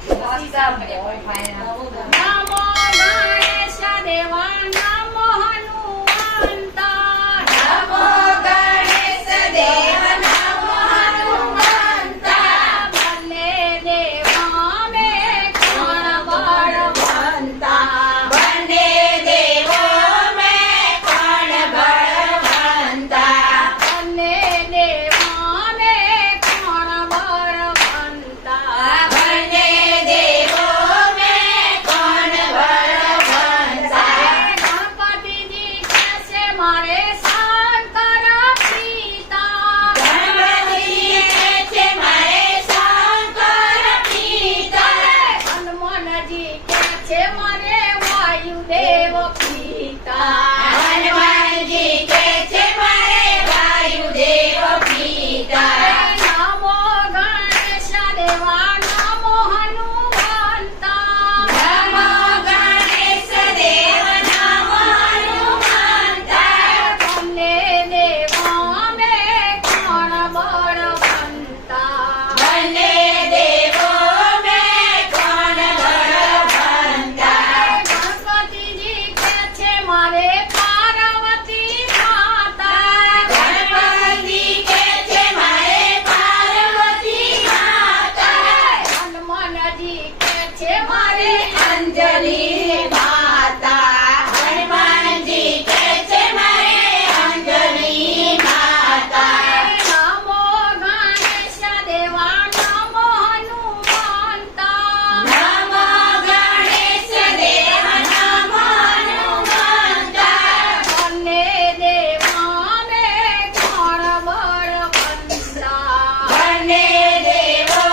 નમો ગણેશ દેવા નમો હનુમંતા નમો ગણેશ દેવ નમો હનુમંતા બંને દેવા મે કોણ બળવંતા બંને દેવો મેં કોણ બળવંતા બંને દેવા મે કોણ બળવંતા બંને દેવો મેં કોણ બળવંતા ગણપતિજી કહે છે મારે શંકર પિતા ગણપતિજી કહે છે મારે શંકર પિતા હનુમાનજી કહે છે મારે વાયુદેવ પિતા હનુમાનજી કહે છે મારે વાયુદેવ પિતા નમો ગણેશ દેવા નમો હનુમંતા નમો ગણેશ દેવ નમો હનુમંતા બંને દેવા મે કોણ બળવંતા બંને દેવો મેં કોણ બળવંતા ગણપતિજી કહે છે મારે પાર્વતી માતા ગણપતિ કહે છે મારે પાર્વતી માતા હનુમાનજી કહે છે મારે અંજલિ માતા હનુમાનજી કહે છે મારે અંજલિ માતા નમો ગણેશ દેવા નમો હનુમંતા નમો ગણેશ દેવ નમો હનુમંતા બંને દેવા મે કોણ બળવંતા બંને દેવો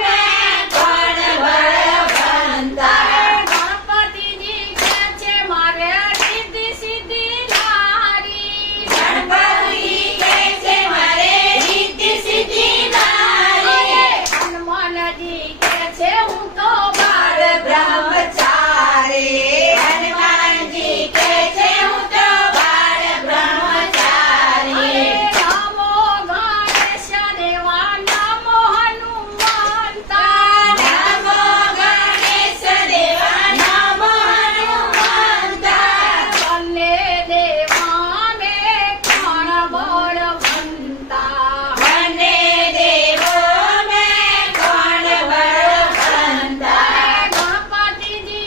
મેં કોણ બળવંતા ગણપતિજી કહે છે મારે રિદ્ધિ સિદ્ધિ નારી ગણપતિ કહે છે મારે રિદ્ધિ સિદ્ધિ નારી હનુમાનજી કહે છે હું તો બાળ બ્રહ્મચારી હનુમાનજી કહે છે હું તો બાળ બ્રહ્મચારી નમો ગણેશ દેવા નમો હનુમંતા નમો ગણેશ દેવ નમો હનુમંતા બંને દેવા મે કોણ બળવંતા બંને દેવો મેં કોણ બળવંતા ગણપતિજી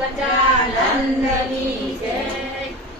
ગજાનંદની નંદની જય